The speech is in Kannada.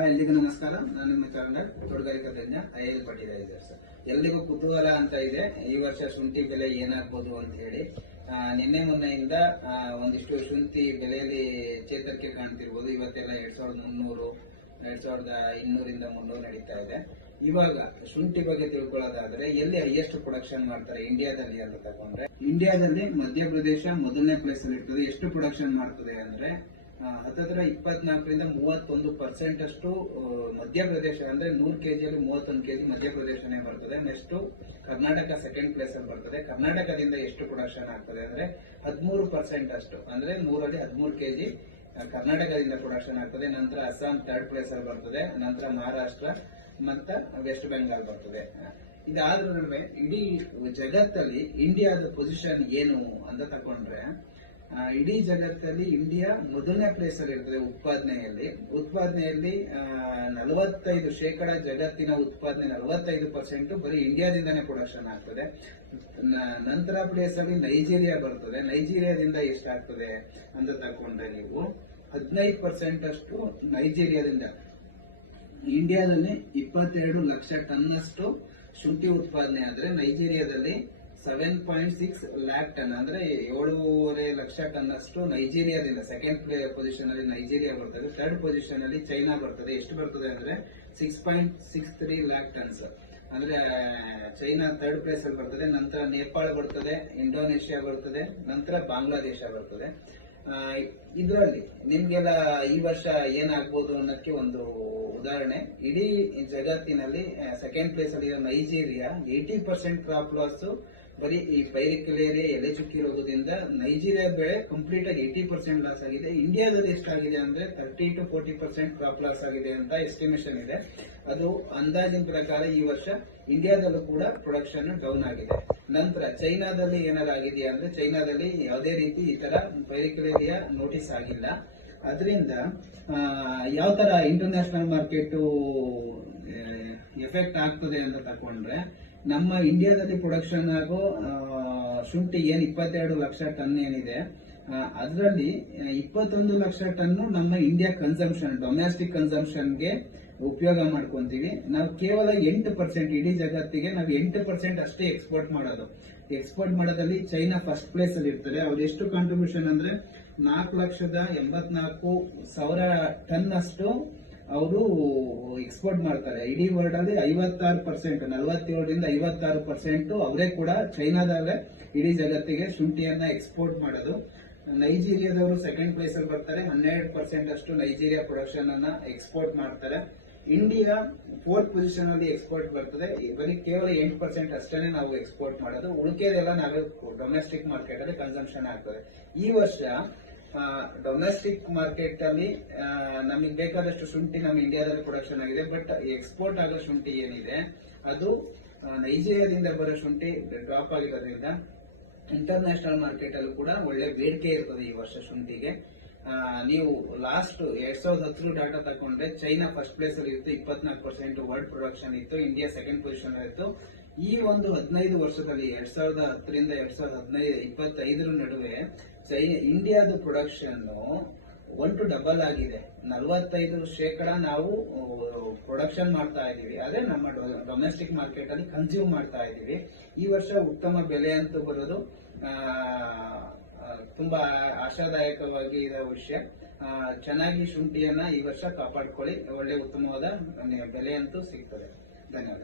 ಹಾಯ್, ಎಲ್ರಿಗೂ ನಮಸ್ಕಾರ. ನಾನು ನಿಮ್ಮ ಚರಣ್ ತೋಟಗಾರಿಕಾ ತಜ್ಞ ಐ ಎಲ್ ಪಟ್ಟಿದ್ದಾರೆ ಸರ್. ಎಲ್ಲಿಗೂ ಕುತೂಹಲ ಅಂತ ಇದೆ. ಈ ವರ್ಷ ಶುಂಠಿ ಬೆಲೆ ಏನಾಗ್ಬೋದು ಅಂತ ಹೇಳಿ. ನಿನ್ನೆ ಮೊನ್ನೆಯಿಂದ ಒಂದಿಷ್ಟು ಶುಂಠಿ ಬೆಲೆಯಲ್ಲಿ ಚೇತರಿಕೆ ಕಾಣ್ತಿರ್ಬೋದು. ಇವತ್ತೆಲ್ಲ ಎರಡ್ ಸಾವಿರದ ಮುನ್ನೂರು, ಎರಡ್ ಸಾವಿರದ ಇನ್ನೂರಿಂದ ಮುನ್ನೂರು ನಡೀತಾ ಇದೆ. ಇವಾಗ ಶುಂಠಿ ಬಗ್ಗೆ ತಿಳ್ಕೊಳ್ಳೋದಾದ್ರೆ, ಎಲ್ಲಿ ಹೈಯೆಸ್ಟ್ ಪ್ರೊಡಕ್ಷನ್ ಮಾಡ್ತಾರೆ? ಇಂಡಿಯಾದಲ್ಲಿ ಅಂತ ತಗೊಂಡ್ರೆ ಇಂಡಿಯಾದಲ್ಲಿ ಮಧ್ಯಪ್ರದೇಶ ಮೊದಲನೇ ಪ್ಲೇಸ್ ಅಲ್ಲಿ ಇರ್ತದೆ. ಎಷ್ಟು ಪ್ರೊಡಕ್ಷನ್ ಮಾಡ್ತದೆ ಅಂದ್ರೆ ಹತ್ತತ್ರ ಇಪ್ಪತ್ನಾಲ್ಕರಿಂದ ಮೂವತ್ತೊಂದು ಪರ್ಸೆಂಟ್ ಅಷ್ಟು ಮಧ್ಯಪ್ರದೇಶ ಅಂದ್ರೆ ನೂರು ಕೆಜಿಯಲ್ಲಿ ಮೂವತ್ತೊಂದು ಕೆಜಿ ಮಧ್ಯಪ್ರದೇಶನೇ ಬರ್ತದೆ. ನೆಕ್ಸ್ಟ್ ಕರ್ನಾಟಕ ಸೆಕೆಂಡ್ ಪ್ಲೇಸ್ ಅಲ್ಲಿ ಬರ್ತದೆ. ಕರ್ನಾಟಕದಿಂದ ಎಷ್ಟು ಪ್ರೊಡಕ್ಷನ್ ಆಗ್ತದೆ ಅಂದ್ರೆ ಹದಿಮೂರು ಪರ್ಸೆಂಟ್ ಅಷ್ಟು. ಅಂದ್ರೆ ನೂರಲ್ಲಿ ಹದಿಮೂರು ಕೆಜಿ ಕರ್ನಾಟಕದಿಂದ ಪ್ರೊಡಕ್ಷನ್ ಆಗ್ತದೆ. ನಂತರ ಅಸ್ಸಾಂ ಥರ್ಡ್ ಪ್ಲೇಸ್ ಅಲ್ಲಿ ಬರ್ತದೆ. ನಂತರ ಮಹಾರಾಷ್ಟ್ರ ಮತ್ತು ವೆಸ್ಟ್ ಬೆಂಗಾಲ್ ಬರ್ತದೆ. ಇದಾದ್ರೂ ಇಡೀ ಜಗತ್ತಲ್ಲಿ ಇಂಡಿಯಾದ ಪೊಸಿಷನ್ ಏನು ಅಂತ ತಕೊಂಡ್ರೆ ಆ, ಇಡೀ ಜಗತ್ತಲ್ಲಿ ಇಂಡಿಯಾ ಮೊದಲನೇ ಪ್ಲೇಸ್ ಅಲ್ಲಿ ಇರ್ತದೆ ಉತ್ಪಾದನೆಯಲ್ಲಿ. ಉತ್ಪಾದನೆಯಲ್ಲಿ ನಲವತ್ತೈದು ಶೇಕಡ ಜಗತ್ತಿನ ಉತ್ಪಾದನೆ, ನಲವತ್ತೈದು ಪರ್ಸೆಂಟ್ ಬರೀ ಇಂಡಿಯಾದಿಂದಾನೇ ಪ್ರೊಡಕ್ಷನ್ ಆಗ್ತದೆ. ನಂತರ ಪ್ಲೇಸ್ ಅಲ್ಲಿ ನೈಜೀರಿಯಾ ಬರ್ತದೆ. ನೈಜೀರಿಯಾದಿಂದ ಎಷ್ಟಾಗ್ತದೆ ಅಂತ ತಕೊಂಡ್ರೆ ನೀವು ಹದಿನೈದು ಪರ್ಸೆಂಟ್ ಅಷ್ಟು ನೈಜೀರಿಯಾದಿಂದ ಇಂಡಿಯಾದಲ್ಲಿ ಇಪ್ಪತ್ತೆರಡು ಲಕ್ಷ ಟನ್ನಷ್ಟು ಶುಂಠಿ ಉತ್ಪಾದನೆ ಆದ್ರೆ ನೈಜೀರಿಯಾದಲ್ಲಿ seven point six lakh ton ಅಂದ್ರೆ ಏಳೂವರೆ ಲಕ್ಷ ಟನ್ ಅಷ್ಟು ನೈಜೀರಿಯಾದಿಂದ ಸೆಕೆಂಡ್ ಪೊಸಿಷನ್ ಅಲ್ಲಿ ನೈಜೀರಿಯಾ ಬರ್ತದೆ. ಥರ್ಡ್ ಪೊಸಿಷನ್ ಅಲ್ಲಿ ಚೈನಾ ಬರ್ತದೆ. ಎಷ್ಟು ಬರ್ತದೆ ಅಂದ್ರೆ six point six three lakh tons ಅಂದ್ರೆ, ಚೈನಾ ಥರ್ಡ್ ಪ್ಲೇಸ್ ಅಲ್ಲಿ ಬರ್ತದೆ. ನಂತರ ನೇಪಾಳ ಬರ್ತದೆ, ಇಂಡೋನೇಷ್ಯಾ ಬರ್ತದೆ, ನಂತರ ಬಾಂಗ್ಲಾದೇಶ ಬರ್ತದೆ. ಇದರಲ್ಲಿ ನಿಮ್ಗೆಲ್ಲ ಈ ವರ್ಷ ಏನಾಗ್ಬೋದು ಅನ್ನೋಕ್ಕೆ ಒಂದು ಉದಾಹರಣೆ. ಇಡೀ ಜಗತ್ತಿನಲ್ಲಿ ಸೆಕೆಂಡ್ ಪ್ಲೇಸ್ ಅಲ್ಲಿ Nigeria eighty percent crop loss ಬರೀ ಈ ಪೈರಿಕಲೇರಿಯಾ ಎಲೆ ಚುಕ್ಕಿ ರೋಗದಿಂದ ನೈಜೀರಿಯಾ ಬೆಳೆ ಕಂಪ್ಲೀಟ್ ಆಗಿ ಏಯ್ಟಿ ಪರ್ಸೆಂಟ್ ಲಾಸ್ ಆಗಿದೆ. ಇಂಡಿಯಾದಲ್ಲಿ ಎಷ್ಟಾಗಿದೆ ಅಂದ್ರೆ thirty to forty percent crop loss ಆಗಿದೆ ಅಂತ ಎಸ್ಟಿಮೇಷನ್ ಇದೆ. ಅದು ಅಂದಾಜಿನ ಪ್ರಕಾರ ಈ ವರ್ಷ ಇಂಡಿಯಾದಲ್ಲೂ ಕೂಡ ಪ್ರೊಡಕ್ಷನ್ ಡೌನ್ ಆಗಿದೆ. ನಂತರ ಚೈನಾದಲ್ಲಿ ಏನಾಗಿದೆಯಾ ಅಂದ್ರೆ ಚೈನಾದಲ್ಲಿ ಯಾವುದೇ ರೀತಿ ಈ ತರ ಪೈರಿಕಲೇರಿಯಾ ನೋಟಿಸ್ ಆಗಿಲ್ಲ. ಅದರಿಂದ ಯಾವ ತರ ಇಂಟರ್ನ್ಯಾಷನಲ್ ಮಾರ್ಕೆಟ್ ಎಫೆಕ್ಟ್ ಆಗ್ತದೆ ಅಂತ ತಕೊಂಡ್ರೆ ನಮ್ಮ ಇಂಡಿಯಾದಲ್ಲಿ ಪ್ರೊಡಕ್ಷನ್ ಆಗೋ ಶುಂಠಿ ಏನು ಇಪ್ಪತ್ತೆರಡು ಲಕ್ಷ ಟನ್ ಏನಿದೆ ಅದರಲ್ಲಿ ಇಪ್ಪತ್ತೊಂದು ಲಕ್ಷ ಟನ್ನು ನಮ್ಮ ಇಂಡಿಯಾ ಕನ್ಸಂಪ್ಷನ್ ಡೊಮೆಸ್ಟಿಕ್ ಕನ್ಸಂಪ್ಷನ್ಗೆ ಉಪಯೋಗ ಮಾಡ್ಕೊಂತೀವಿ. ನಾವು ಕೇವಲ ಎಂಟು ಪರ್ಸೆಂಟ್ ಇಡೀ ಜಗತ್ತಿಗೆ ನಾವು ಎಂಟು ಪರ್ಸೆಂಟ್ ಅಷ್ಟೇ ಎಕ್ಸ್ಪೋರ್ಟ್ ಮಾಡೋದು. ಎಕ್ಸ್ಪೋರ್ಟ್ ಮಾಡೋದಲ್ಲಿ ಚೈನಾ ಫಸ್ಟ್ ಪ್ಲೇಸ್ ಅಲ್ಲಿ ಇರ್ತಾರೆ ಅವ್ರು ಎಷ್ಟು ಕಾಂಟ್ರಿಬ್ಯೂಷನ್ ಅಂದ್ರೆ ನಾಲ್ಕು ಲಕ್ಷದ ಎಂಬತ್ನಾಲ್ಕು ಸಾವಿರ ಟನ್ ಅಷ್ಟು ಅವರು ಎಕ್ಸ್ಪೋರ್ಟ್ ಮಾಡ್ತಾರೆ. ಇಡೀ ವರ್ಲ್ಡ್ ಅಲ್ಲಿ ಐವತ್ತಾರು ಪರ್ಸೆಂಟ್ ನಲವತ್ತೇಳರಿಂದ ಐವತ್ತಾರು ಪರ್ಸೆಂಟ್ ಅವರೇ ಕೂಡ ಚೈನಾದಲ್ಲೇ ಇಡೀ ಜಗತ್ತಿಗೆ ಶುಂಠಿಯನ್ನ ಎಕ್ಸ್ಪೋರ್ಟ್ ಮಾಡೋದು. ನೈಜೀರಿಯಾದವರು ಸೆಕೆಂಡ್ ಪ್ಲೇಸ್ ಅಲ್ಲಿ ಬರ್ತಾರೆ. ಹನ್ನೆರಡು ಪರ್ಸೆಂಟ್ ಅಷ್ಟು ನೈಜೀರಿಯಾ ಪ್ರೊಡಕ್ಷನ್ ಅನ್ನ ಎಕ್ಸ್ಪೋರ್ಟ್ ಮಾಡ್ತಾರೆ. ಇಂಡಿಯಾ ಫೋರ್ತ್ ಪೊಸಿಷನ್ ಅಲ್ಲಿ ಎಕ್ಸ್ಪೋರ್ಟ್ ಬರ್ತದೆ. ಬರೀ ಕೇವಲ ಎಂಟು ಪರ್ಸೆಂಟ್ ಅಷ್ಟೇ ನಾವು ಎಕ್ಸ್ಪೋರ್ಟ್ ಮಾಡೋದು. ಉಳಿಕೆದೆಲ್ಲ ನಾವು ಡೊಮೆಸ್ಟಿಕ್ ಮಾರ್ಕೆಟ್ ಅಲ್ಲಿ ಕನ್ಸಂಪ್ಷನ್ ಆಗ್ತದೆ. ಈ ವರ್ಷ ಡೊಮೆಸ್ಟಿಕ್ ಮಾರ್ಕೆಟ್ ಅಲ್ಲಿ ನಮಗೆ ಬೇಕಾದಷ್ಟು ಶುಂಠಿ ನಮ್ಮ ಇಂಡಿಯಾದಲ್ಲಿ ಪ್ರೊಡಕ್ಷನ್ ಆಗಿದೆ. ಬಟ್ ಎಕ್ಸ್ಪೋರ್ಟ್ ಆಗೋ ಶುಂಠಿ ಏನಿದೆ, ಅದು ನೈಜೀರಿಯಾದಿಂದ ಬರೋ ಶುಂಠಿ ಡ್ರಾಪ್ ಆಗಿರೋದ್ರಿಂದ ಇಂಟರ್ನ್ಯಾಷನಲ್ ಮಾರ್ಕೆಟ್ ಅಲ್ಲಿ ಕೂಡ ಒಳ್ಳೆ ಬೇಡಿಕೆ ಇರ್ತದೆ ಈ ವರ್ಷ ಶುಂಠಿಗೆ. ನೀವು ಲಾಸ್ಟ್ ಎರಡ್ ಸಾವಿರದ ಹತ್ತರ ಡಾಟಾ ತಗೊಂಡ್ರೆ ಚೈನಾ ಫಸ್ಟ್ ಪ್ಲೇಸ್ ಅಲ್ಲಿ ಇತ್ತು, ಇಪ್ಪತ್ನಾಲ್ಕು ಪರ್ಸೆಂಟ್ ವರ್ಲ್ಡ್ ಪ್ರೊಡಕ್ಷನ್ ಇತ್ತು ಇಂಡಿಯಾ ಸೆಕೆಂಡ್ ಪೊಸಿಷನ್ ಇತ್ತು. ಈ ಒಂದು ಹದಿನೈದು ವರ್ಷದಲ್ಲಿ ಎರಡ್ ಸಾವಿರದ ಹತ್ತರಿಂದ ಎರಡ್ ಸಾವಿರದ ಹದಿನೈದು, ಇಪ್ಪತ್ತೈದರ ನಡುವೆ ಇಂಡಿಯಾದ ಪ್ರೊಡಕ್ಷನ್ ಒನ್ ಟು ಡಬಲ್ ಆಗಿದೆ. ನಲವತ್ತೈದು ಶೇಕಡ ನಾವು ಪ್ರೊಡಕ್ಷನ್ ಮಾಡ್ತಾ ಇದ್ದೀವಿ. ಅದೇ ನಮ್ಮ ಡೊಮೆಸ್ಟಿಕ್ ಮಾರ್ಕೆಟ್ ಅಲ್ಲಿ ಕನ್ಸ್ಯೂಮ್ ಮಾಡ್ತಾ ಇದ್ದೀವಿ. ಈ ವರ್ಷ ಉತ್ತಮ ಬೆಲೆ ಅಂತೂ ಬರೋದು ತುಂಬಾ ಆಶಾದಾಯಕವಾಗಿ ಇರೋ ವಿಷಯ. ಚೆನ್ನಾಗಿ ಶುಂಠಿಯನ್ನ ಈ ವರ್ಷ ಕಾಪಾಡ್ಕೊಳ್ಳಿ. ಒಳ್ಳೆ ಉತ್ತಮವಾದ ಬೆಲೆ ಅಂತೂ ಸಿಗ್ತದೆ. ಧನ್ಯವಾದ